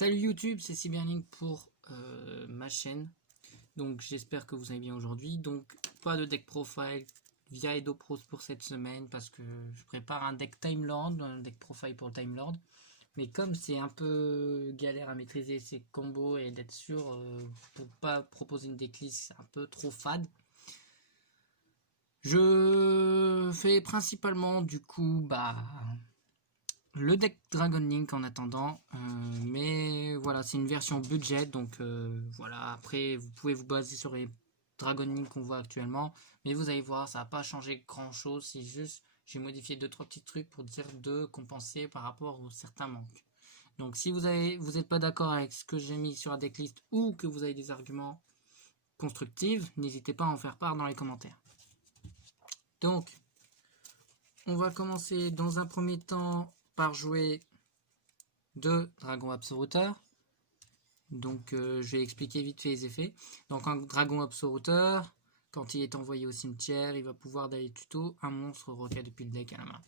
Salut YouTube, c'est Cyberlink pour ma chaîne. Donc j'espère que vous allez bien aujourd'hui. Donc pas de deck profile via Edo Pros pour cette semaine parce que je prépare un deck Time Lord, un deck profile pour Time Lord. Mais comme c'est un peu galère à maîtriser ces combos et d'être sûr pour pas proposer une decklist un peu trop fade, je fais principalement du coup le deck Dragon Link en attendant, mais voilà, c'est une version budget, donc voilà, après vous pouvez vous baser sur les Dragon Link qu'on voit actuellement, mais vous allez voir, ça n'a pas changé grand chose, c'est juste, j'ai modifié 2-3 petits trucs pour dire de compenser par rapport aux certains manques. Donc si vous n'êtes pas d'accord avec ce que j'ai mis sur la decklist ou que vous avez des arguments constructifs, n'hésitez pas à en faire part dans les commentaires. Donc, on va commencer dans un premier temps par jouer de Dragon Absoluteur. Donc je vais expliquer vite fait les effets. Donc un Dragon Absoluteur, quand il est envoyé au cimetière, il va pouvoir d'aller tuto un monstre roquette depuis le deck à la main.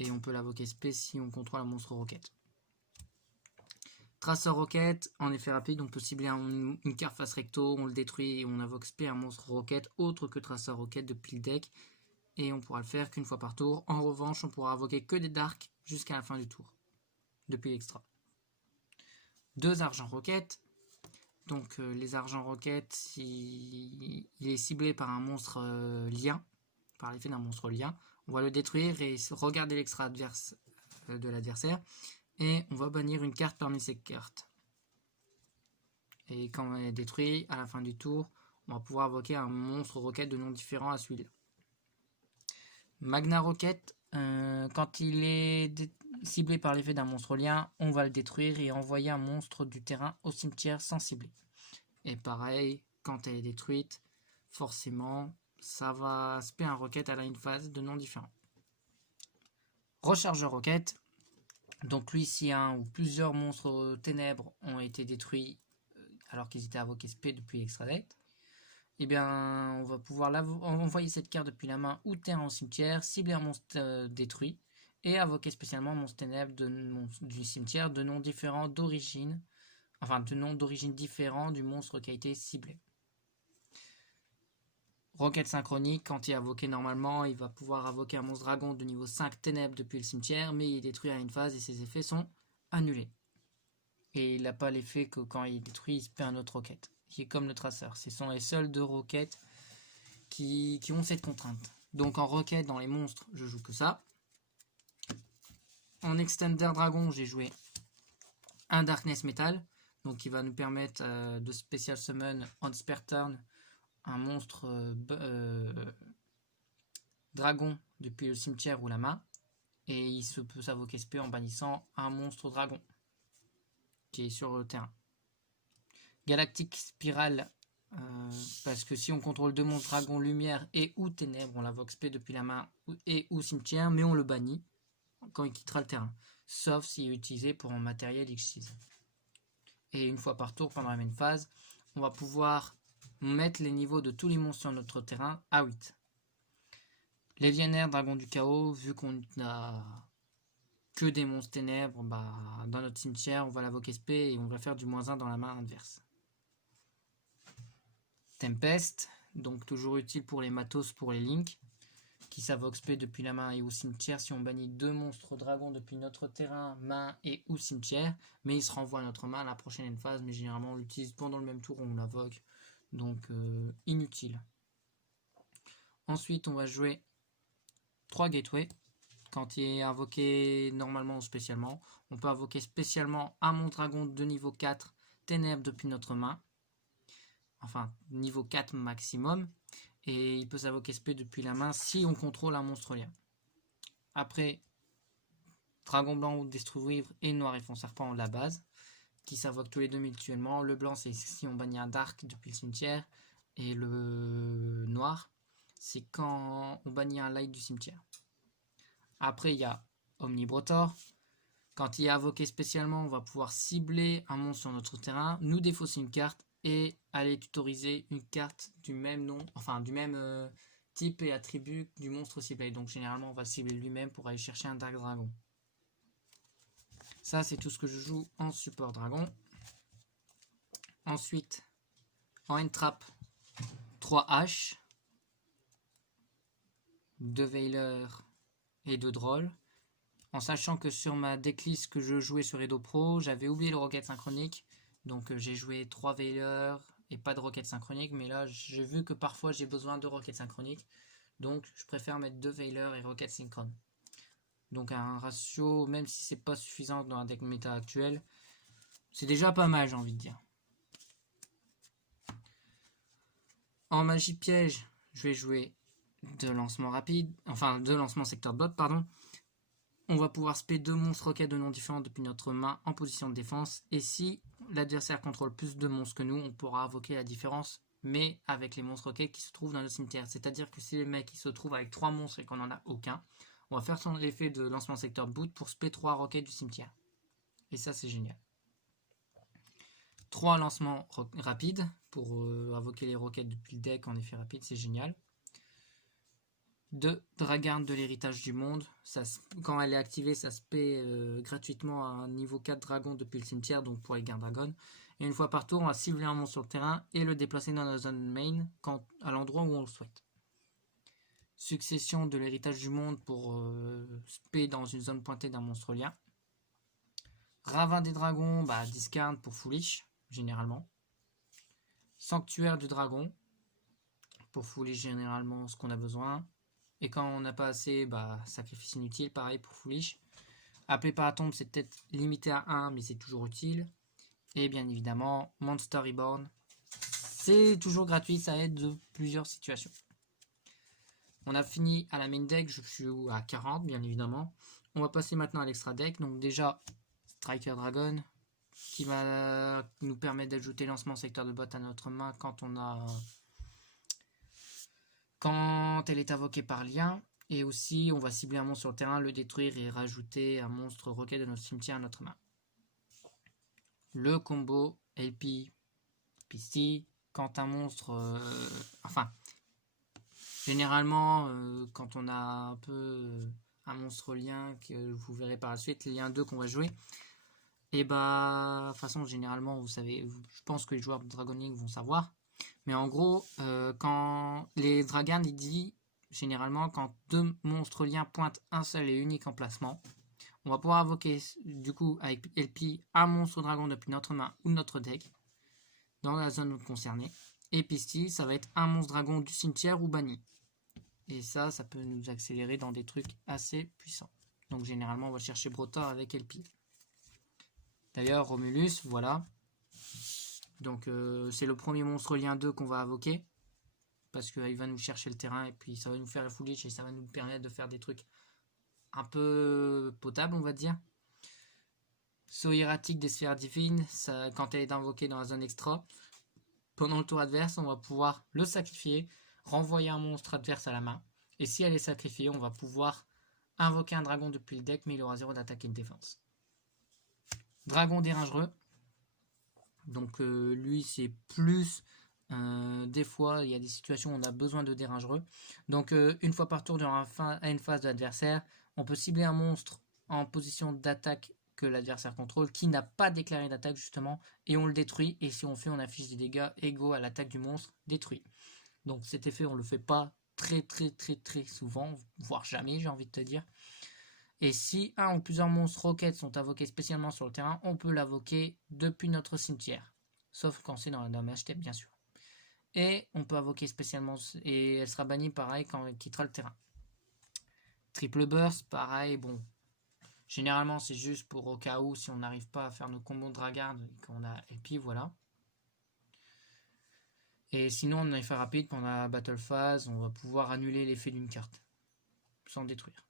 Et on peut l'invoquer spé si on contrôle un monstre roquette. Traceur roquette, en effet rapide, on peut cibler une carte face recto, on le détruit et on invoque spé un monstre roquette autre que Traceur roquette depuis le deck. Et on pourra le faire qu'une fois par tour. En revanche, on pourra invoquer que des darks jusqu'à la fin du tour, depuis l'extra. 2 argent roquettes. Donc les argent roquettes, il est ciblé par un monstre lien, par l'effet d'un monstre lien. On va le détruire et regarder l'extra adverse de l'adversaire. Et on va bannir une carte parmi ces cartes. Et quand on est détruit, à la fin du tour, on va pouvoir invoquer un monstre roquette de nom différent à celui-là. Magna roquette, quand il est ciblé par l'effet d'un monstre lien, on va le détruire et envoyer un monstre du terrain au cimetière sans cibler. Et pareil, quand elle est détruite, forcément, ça va spé un roquette à la une phase de nom différent. Rechargeur roquette, donc lui, si un ou plusieurs monstres ténèbres ont été détruits alors qu'ils étaient invoqués spé depuis l'extra deck, eh bien, on va pouvoir envoyer cette carte depuis la main ou terrain au cimetière, cibler un monstre détruit et invoquer spécialement un monstre ténèbre du cimetière de nom différent d'origine, enfin de nom d'origine différent du monstre qui a été ciblé. Roquette synchronique, quand il est invoqué normalement, il va pouvoir invoquer un monstre dragon de niveau 5 ténèbres depuis le cimetière, mais il est détruit à une phase et ses effets sont annulés. Et il n'a pas l'effet que quand il est détruit, il se perd un autre roquette, qui est comme le traceur. Ce sont les seuls 2 roquettes qui ont cette contrainte. Donc en roquette, dans les monstres, je joue que ça. En Extender Dragon, j'ai joué un Darkness Metal, donc qui va nous permettre de Special Summon on Spare Turn un monstre dragon depuis le cimetière ou la main, et il se peut s'invoquer spé en bannissant un monstre dragon qui est sur le terrain. Galactic Spiral, parce que si on contrôle 2 monstres dragon lumière et ou ténèbres, on l'invoque spé depuis la main et ou cimetière, mais on le bannit quand il quittera le terrain, sauf s'il est utilisé pour un matériel X6. Et une fois par tour, pendant la même phase, on va pouvoir mettre les niveaux de tous les monstres sur notre terrain à 8. Légionnaire, dragon du chaos, vu qu'on n'a que des monstres ténèbres, dans notre cimetière, on va l'invoquer spé et on va faire du -1 dans la main adverse. Tempest, donc toujours utile pour les matos, pour les links, qui s'invoque spé depuis la main et ou cimetière si on bannit 2 monstres dragons depuis notre terrain, main et ou cimetière, mais il se renvoie à notre main à la prochaine phase, mais généralement on l'utilise pendant le même tour où on l'invoque, donc inutile. Ensuite on va jouer 3 gateways. Quand il est invoqué normalement ou spécialement, on peut invoquer spécialement un monstre dragon de niveau 4 ténèbres depuis notre main, enfin niveau 4 maximum, et il peut s'invoquer spé depuis la main si on contrôle un monstre lien. Après, dragon blanc, destruire et noir et fond serpent la base, qui s'invoquent tous les 2 mutuellement. Le blanc c'est si on bannit un dark depuis le cimetière, et le noir c'est quand on bannit un light du cimetière. Après, il y a Omnibrotor. Quand il est invoqué spécialement, on va pouvoir cibler un monstre sur notre terrain, nous défausser une carte et aller tutoriser une carte du même nom, enfin du même type et attribut du monstre ciblé. Donc généralement, on va cibler lui-même pour aller chercher un Dark Dragon. Ça, c'est tout ce que je joue en support dragon. Ensuite, en end-trap, 3 haches, 2 veilers et 2 drolls. En sachant que sur ma decklist que je jouais sur Edo Pro, j'avais oublié le rocket synchronique. Donc j'ai joué 3 veilers et pas de rocket synchronique. Mais là, j'ai vu que parfois j'ai besoin de rocket synchronique. Donc je préfère mettre 2 veilers et rocket synchrone. Donc un ratio, même si c'est pas suffisant dans un deck méta actuel, c'est déjà pas mal, j'ai envie de dire. En magie piège, je vais jouer 2 lancements rapides, enfin 2 lancements secteur bot, pardon. On va pouvoir spé 2 monstres roquettes de noms différents depuis notre main en position de défense. Et si l'adversaire contrôle plus de monstres que nous, on pourra invoquer la différence, mais avec les monstres roquettes qui se trouvent dans le cimetière. C'est-à-dire que si les mecs se trouvent avec 3 monstres et qu'on n'en a aucun, on va faire l'effet de lancement secteur boot pour spé 3 roquettes du cimetière. Et ça, c'est génial. 3 lancements rapides pour invoquer les roquettes depuis le deck en effet rapide, c'est génial. 2 Dragarn de l'héritage du monde. Ça, quand elle est activée, ça se paie gratuitement à un niveau 4 dragon depuis le cimetière, donc pour les Garde Dragon. Et une fois par tour, on va cibler un monstre sur le terrain et le déplacer dans la zone main à l'endroit où on le souhaite. Succession de l'héritage du monde pour spé dans une zone pointée d'un monstre lien. Ravin des dragons, discard pour foolish, généralement. Sanctuaire du dragon, pour foolish généralement ce qu'on a besoin. Et quand on n'a pas assez, sacrifice inutile, pareil pour foolish. Appelé par la tombe, c'est peut-être limité à 1, mais c'est toujours utile. Et bien évidemment, Monster Reborn. C'est toujours gratuit, ça aide de plusieurs situations. On a fini à la main deck, je suis à 40, bien évidemment. On va passer maintenant à l'extra deck. Donc déjà, Striker Dragon, qui va nous permettre d'ajouter lancement secteur de bot à notre main quand elle est invoquée par lien. Et aussi, on va cibler un monstre sur le terrain, le détruire et rajouter un monstre roquette de notre cimetière à notre main. Le combo LP PC, quand un monstre... généralement, quand on a un peu un monstre lien, que vous verrez par la suite, les liens 2 qu'on va jouer, et de toute façon, généralement, vous savez, je pense que les joueurs de Dragon League vont savoir. Mais en gros, quand les Dragons, il dit généralement quand 2 monstres liens pointent un seul et unique emplacement, on va pouvoir invoquer du coup avec LP un monstre dragon depuis notre main ou notre deck dans la zone concernée. Et Pisty, ça va être un monstre dragon du cimetière ou banni. Et ça peut nous accélérer dans des trucs assez puissants. Donc généralement, on va chercher Brotor avec LP. D'ailleurs, Romulus, voilà. Donc c'est le premier monstre lien 2 qu'on va invoquer. Parce qu'il va nous chercher le terrain et puis ça va nous faire le foolish et ça va nous permettre de faire des trucs un peu potables, on va dire. Saut hiératique des sphères divines, ça, quand elle est invoquée dans la zone extra, pendant le tour adverse, on va pouvoir le sacrifier, renvoyer un monstre adverse à la main. Et si elle est sacrifiée, on va pouvoir invoquer un dragon depuis le deck, mais il aura 0 d'attaque et de défense. Dragon dérangereux. Donc lui, c'est plus... des fois, il y a des situations où on a besoin de dérangereux. Donc une fois par tour durant une phase de l'adversaire, on peut cibler un monstre en position d'attaque que l'adversaire contrôle, qui n'a pas déclaré d'attaque justement, et on le détruit, et si on fait, on affiche des dégâts égaux à l'attaque du monstre détruit. Donc cet effet, on le fait pas très souvent, voire jamais, j'ai envie de te dire. Et si un ou plusieurs monstres roquettes sont invoqués spécialement sur le terrain, on peut l'invoquer depuis notre cimetière, sauf quand c'est dans la damage step bien sûr. Et on peut invoquer spécialement, et elle sera bannie pareil quand elle quittera le terrain. Triple burst, pareil, bon. Généralement, c'est juste pour au cas où, si on n'arrive pas à faire nos combos de Dragard et qu'on a LP, voilà. Et sinon, en effet rapide, pendant la battle phase, on va pouvoir annuler l'effet d'une carte, sans détruire.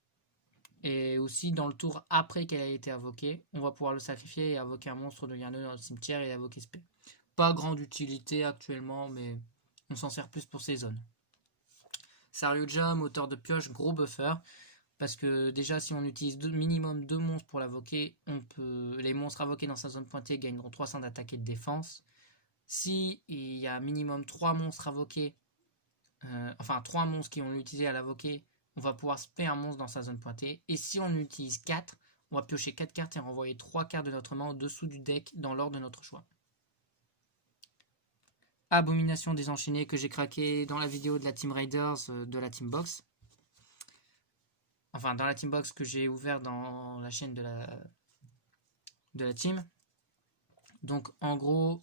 Et aussi, dans le tour après qu'elle a été invoquée, on va pouvoir le sacrifier et invoquer un monstre de lien 2 dans le cimetière et invoquer SP. Pas grande utilité actuellement, mais on s'en sert plus pour ces zones. Saryuja, moteur de pioche, gros buffer. Parce que déjà, si on utilise minimum 2 monstres pour l'invoquer, les monstres invoqués dans sa zone pointée gagneront 300 d'attaque et de défense. Si il y a minimum 3 monstres invoqués, 3 monstres qui ont utilisé à l'invoquer, on va pouvoir spé un monstre dans sa zone pointée. Et si on utilise 4, on va piocher 4 cartes et renvoyer 3 cartes de notre main au-dessous du deck dans l'ordre de notre choix. Abomination désenchaînée que j'ai craqué dans la vidéo de la Team Raiders de la Team Box. Enfin, dans la Team Box que j'ai ouvert dans la chaîne de la team. Donc, en gros,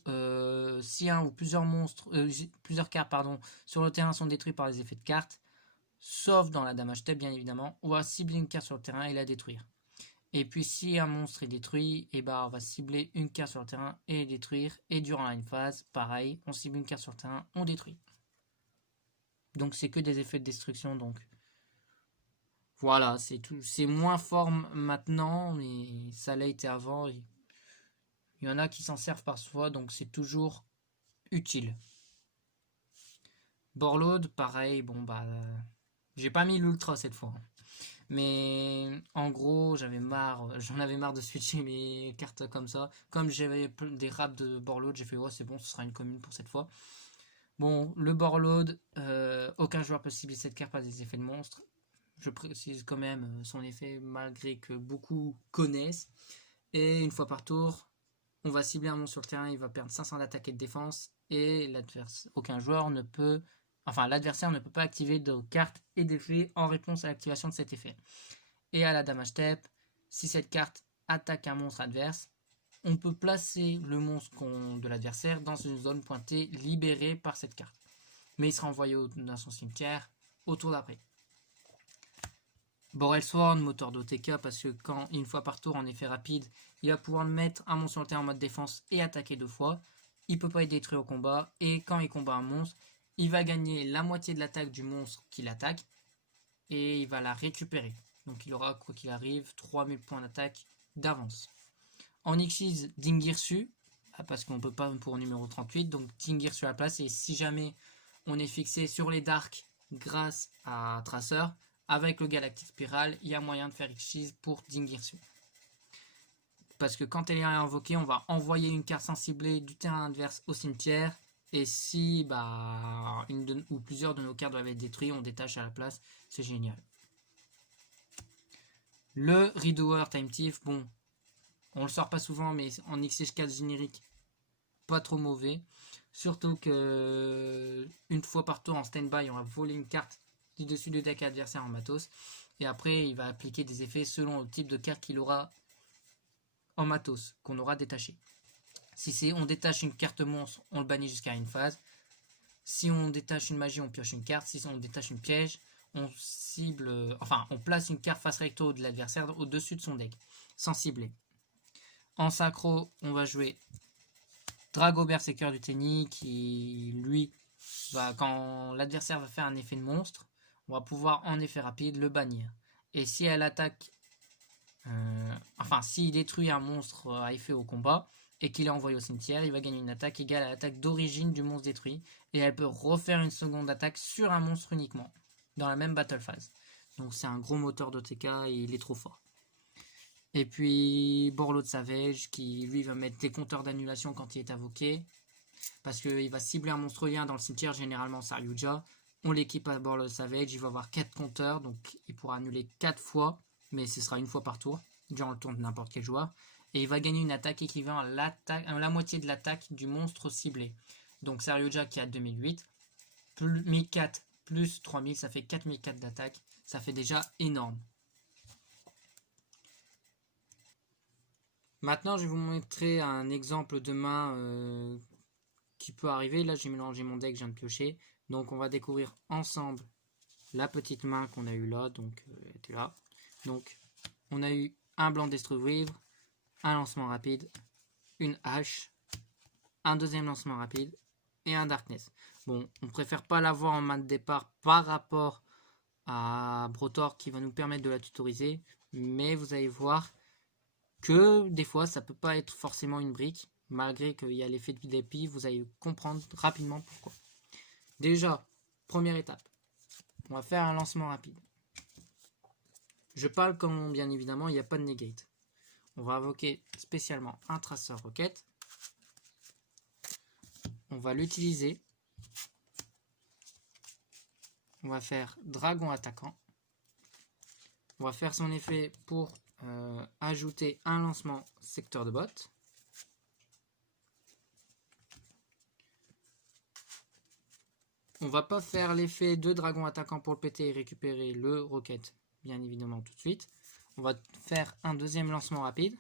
si un ou plusieurs cartes sur le terrain sont détruits par les effets de cartes, sauf dans la damage step, bien évidemment, on va cibler une carte sur le terrain et la détruire. Et puis, si un monstre est détruit, et on va cibler une carte sur le terrain et détruire. Et durant une phase, pareil, on cible une carte sur le terrain, on détruit. Donc, c'est que des effets de destruction, donc... Voilà, c'est tout. C'est moins fort maintenant, mais ça l'a été avant. Il y en a qui s'en servent parfois, donc c'est toujours utile. Borload, pareil, bon j'ai pas mis l'ultra cette fois. Mais en gros, j'en avais marre de switcher mes cartes comme ça. Comme j'avais des raps de Borload, j'ai fait, oh c'est bon, ce sera une commune pour cette fois. Bon, le Borload, aucun joueur peut cibler cette carte par des effets de monstre. Je précise quand même son effet, malgré que beaucoup connaissent. Et une fois par tour, on va cibler un monstre sur le terrain, il va perdre 500 d'attaque et de défense. Et aucun joueur ne peut... Enfin, l'adversaire ne peut pas activer de cartes et d'effets en réponse à l'activation de cet effet. Et à la damage step, si cette carte attaque un monstre adverse, on peut placer le monstre de l'adversaire dans une zone pointée libérée par cette carte. Mais il sera envoyé dans son cimetière au tour d'après. Borelsworn, moteur d'OTK, parce que quand une fois par tour en effet rapide, il va pouvoir mettre un monstre sur le terrain en mode défense et attaquer 2 fois. Il peut pas être détruit au combat, et quand il combat un monstre, il va gagner la moitié de l'attaque du monstre qu'il attaque, et il va la récupérer. Donc il aura, quoi qu'il arrive, 3000 points d'attaque d'avance. En Xyz, Dingirsu, parce qu'on peut pas pour numéro 38, donc Dingirsu à la place, et si jamais on est fixé sur les darks grâce à Tracer, avec le Galactic Spiral, il y a moyen de faire Xyz pour Dingirsu. Parce que quand elle est invoquée, on va envoyer une carte sensiblée du terrain adverse au cimetière. Et si une ou plusieurs de nos cartes doivent être détruites, on détache à la place. C'est génial. Le Redoer Time Thief, bon, on le sort pas souvent, mais en XH4 générique, pas trop mauvais. Surtout que une fois par tour en stand-by, on va voler une carte du dessus du deck adversaire en matos. Et après, il va appliquer des effets selon le type de carte qu'il aura en matos, qu'on aura détaché. Si on détache une carte monstre, on le bannit jusqu'à une phase. Si on détache une magie, on pioche une carte. Si on détache une piège, on place une carte face recto de l'adversaire au-dessus de son deck, sans cibler. En synchro, on va jouer Drago Berserker du Tenny, qui lui, quand l'adversaire va faire un effet de monstre, on va pouvoir en effet rapide le bannir. Et si elle attaque, s'il détruit un monstre à effet au combat, et qu'il est envoyé au cimetière, il va gagner une attaque égale à l'attaque d'origine du monstre détruit, et elle peut refaire une seconde attaque sur un monstre uniquement, dans la même battle phase. Donc c'est un gros moteur d'OTK et il est trop fort. Et puis Borload Savage, qui lui va mettre des compteurs d'annulation quand il est invoqué, parce qu'il va cibler un monstre lien dans le cimetière, généralement Saryuja. On l'équipe à Borload Savage, il va avoir 4 compteurs, donc il pourra annuler 4 fois, mais ce sera une fois par tour, durant le tour de n'importe quel joueur. Et il va gagner une attaque équivalent à la moitié de l'attaque du monstre ciblé. Donc Saryuja qui a 2008, plus 1004 plus 3000, ça fait 4004 d'attaque. Ça fait déjà énorme. Maintenant, je vais vous montrer un exemple de main qui peut arriver. Là, j'ai mélangé mon deck, je viens de piocher. Donc, on va découvrir ensemble la petite main qu'on a eue là. Donc, elle était là. Donc, on a eu un blanc destructive, un lancement rapide, une hache, un deuxième lancement rapide et un darkness. Bon, on préfère pas l'avoir en main de départ par rapport à Brotor qui va nous permettre de la tutoriser, mais vous allez voir que des fois ça peut pas être forcément une brique, malgré qu'il y a l'effet de VIP, vous allez comprendre rapidement pourquoi. Déjà, première étape, on va faire un lancement rapide. Je parle quand bien évidemment il n'y a pas de negate. On va invoquer spécialement un traceur roquette. On va l'utiliser. On va faire dragon attaquant. On va faire son effet pour ajouter un lancement secteur de bot. On va pas faire l'effet de dragon attaquant pour le péter et récupérer le rocket, bien évidemment, tout de suite. On va faire un deuxième lancement rapide.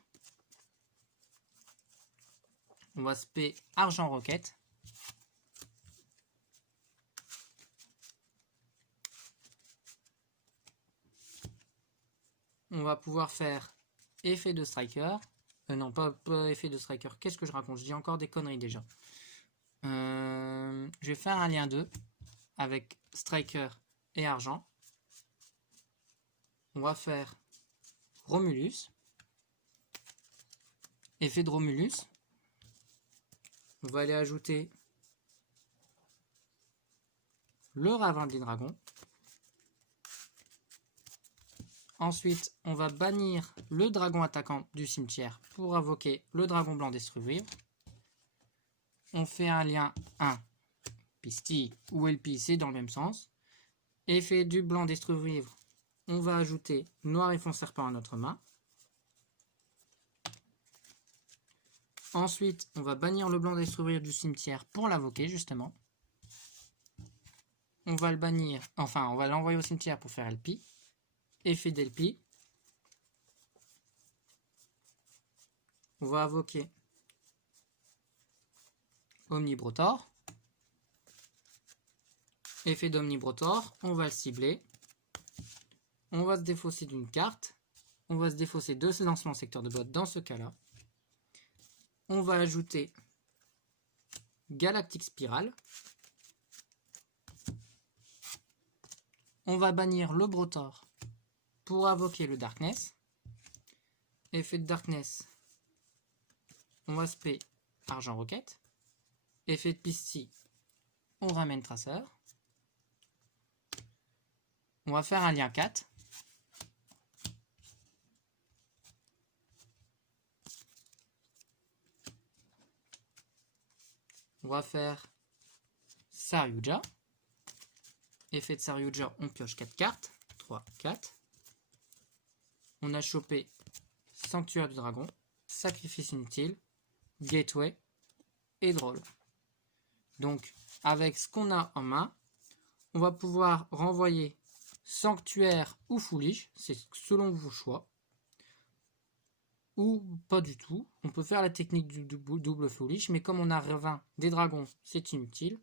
On va spé argent rocket. On va pouvoir faire effet de striker. Non, pas effet de striker. Qu'est-ce que je raconte? Je dis encore des conneries déjà. Je vais faire un lien 2 avec striker et argent. On va faire Romulus. Effet de Romulus. On va aller ajouter le ravin des dragons. Ensuite, on va bannir le dragon attaquant du cimetière pour invoquer le dragon blanc destruire. On fait un lien 1, Pisti ou LP, c'est dans le même sens. Effet du blanc destruire, on va ajouter noir et fond serpent à notre main. Ensuite, on va bannir le blanc destruire du cimetière pour l'invoquer justement. On va le bannir, enfin on va l'envoyer au cimetière pour faire LP. Effet d'LP. On va invoquer Omnibrotor. Effet d'Omnibrotor, on va le cibler. On va se défausser d'une carte. On va se défausser de ce lancement secteur de bot dans ce cas-là. On va ajouter Galactic Spiral. On va bannir le Brotor pour invoquer le Darkness. Effet de Darkness, on va spé argent rocket. Effet de Pisty, on ramène traceur. On va faire un lien 4. On va faire Saryuja. Effet de Saryuja, on pioche 4 cartes. 3, 4. On a chopé Sanctuaire du Dragon, Sacrifice Inutile, Gateway et Droll. Donc, avec ce qu'on a en main, on va pouvoir renvoyer Sanctuaire ou Foolish, c'est selon vos choix. Ou pas du tout. On peut faire la technique du double Foolish, mais comme on a 20 des dragons, c'est inutile.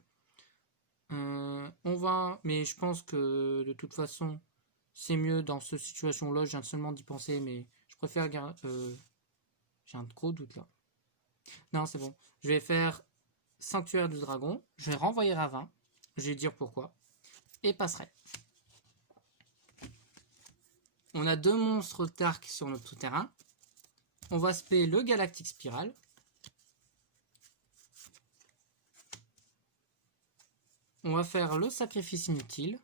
Mais je pense que de toute façon, c'est mieux dans cette situation-là. Je viens seulement d'y penser, mais je préfère garder. J'ai un gros doute là. Non, c'est bon. Je vais faire Sanctuaire du Dragon. Je vais renvoyer Ravin. Je vais dire pourquoi. Et passerelle. On a 2 monstres Dark sur notre terrain. On va spé le Galactic Spiral. On va faire le Sacrifice Inutile.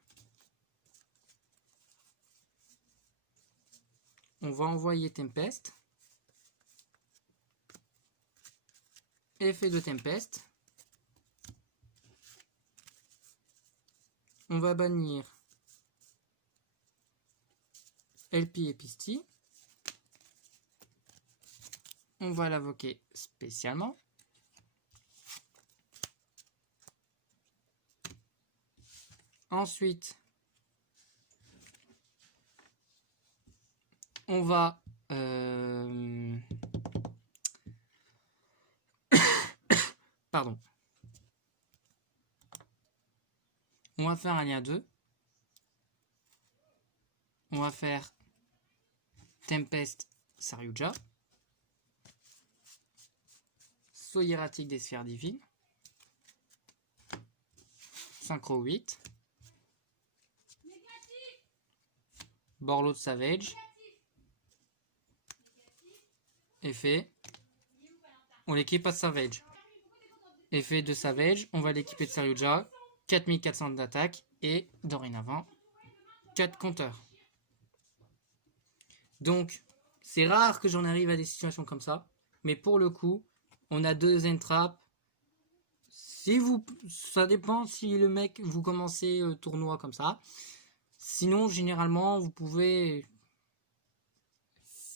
On va envoyer Tempest. Effet de Tempest. On va bannir LP et Pisty. On va l'invoquer spécialement. Ensuite, on va pardon. On va faire un lien 2. On va faire Tempest Saryuja. Saut hiératique des sphères divines. Synchro 8. Borloo de Savage. Effet. On l'équipe à Savage. Effet de Savage. On va l'équiper de Saryuja. 4400 d'attaque. Et dorénavant, 4 compteurs. Donc, c'est rare que j'en arrive à des situations comme ça. Mais pour le coup, on a 2 entraps. Ça dépend si le mec, vous commencez tournoi comme ça. Sinon, généralement, vous pouvez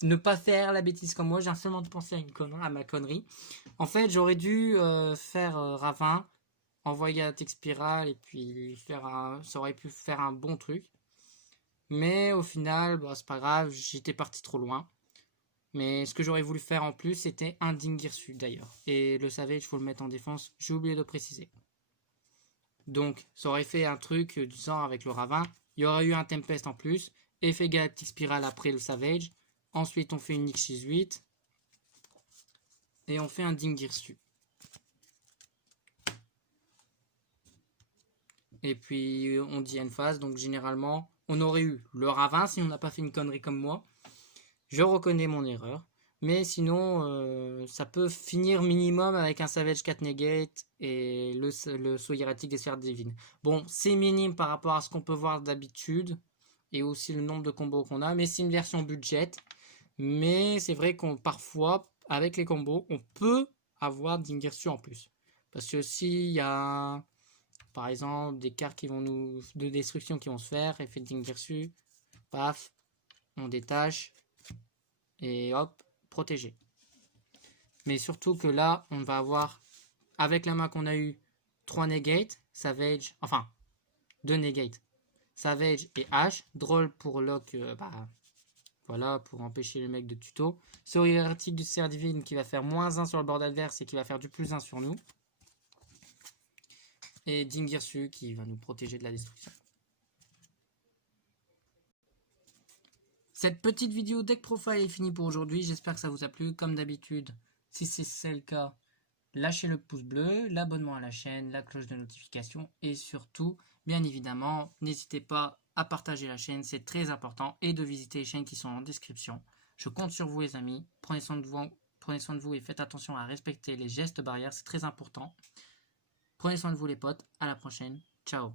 ne pas faire la bêtise comme moi. J'ai seulement pensé à ma connerie. En fait, j'aurais dû faire Ravin, envoyer Galactic Spiral et puis ça aurait pu faire un bon truc. Mais au final, bah, c'est pas grave, j'étais parti trop loin. Mais ce que j'aurais voulu faire en plus, c'était un Dingirsu d'ailleurs. Et le Savage, il faut le mettre en défense, j'ai oublié de préciser. Donc, ça aurait fait un truc du genre avec le Ravin. Il y aurait eu un Tempest en plus. Effet Galactic Spiral après le Savage. Ensuite, on fait une X8. Et on fait un Dingirsu. Et puis, on dit une phase. Donc, généralement, on aurait eu le Ravin si on n'a pas fait une connerie comme moi. Je reconnais mon erreur. Mais sinon, ça peut finir minimum avec un Savage 4 Negate et le saut hiératique des sphères divines. Bon, c'est minime par rapport à ce qu'on peut voir d'habitude et aussi le nombre de combos qu'on a, mais c'est une version budget. Mais c'est vrai qu'on parfois, avec les combos, on peut avoir Dingirsu en plus. Parce que s'il y a, par exemple, des cartes de destruction qui vont se faire, effet de Dingirsu, paf, on détache et hop, protégé. Mais surtout que là, on va avoir, avec la main qu'on a eu, 3 negate, savage, enfin, 2 negate, savage et H, drôle pour lock, voilà, pour empêcher le mec de tuto. Sort hiératique du cerf divine qui va faire -1 sur le board adverse et qui va faire du +1 sur nous. Et Dingirsu qui va nous protéger de la destruction. Cette petite vidéo deck profile est finie pour aujourd'hui. J'espère que ça vous a plu. Comme d'habitude, si c'est le cas, lâchez le pouce bleu, l'abonnement à la chaîne, la cloche de notification et surtout, bien évidemment, n'hésitez pas à partager la chaîne, c'est très important, et de visiter les chaînes qui sont en description. Je compte sur vous les amis, prenez soin de vous et faites attention à respecter les gestes barrières, c'est très important. Prenez soin de vous les potes, à la prochaine, ciao.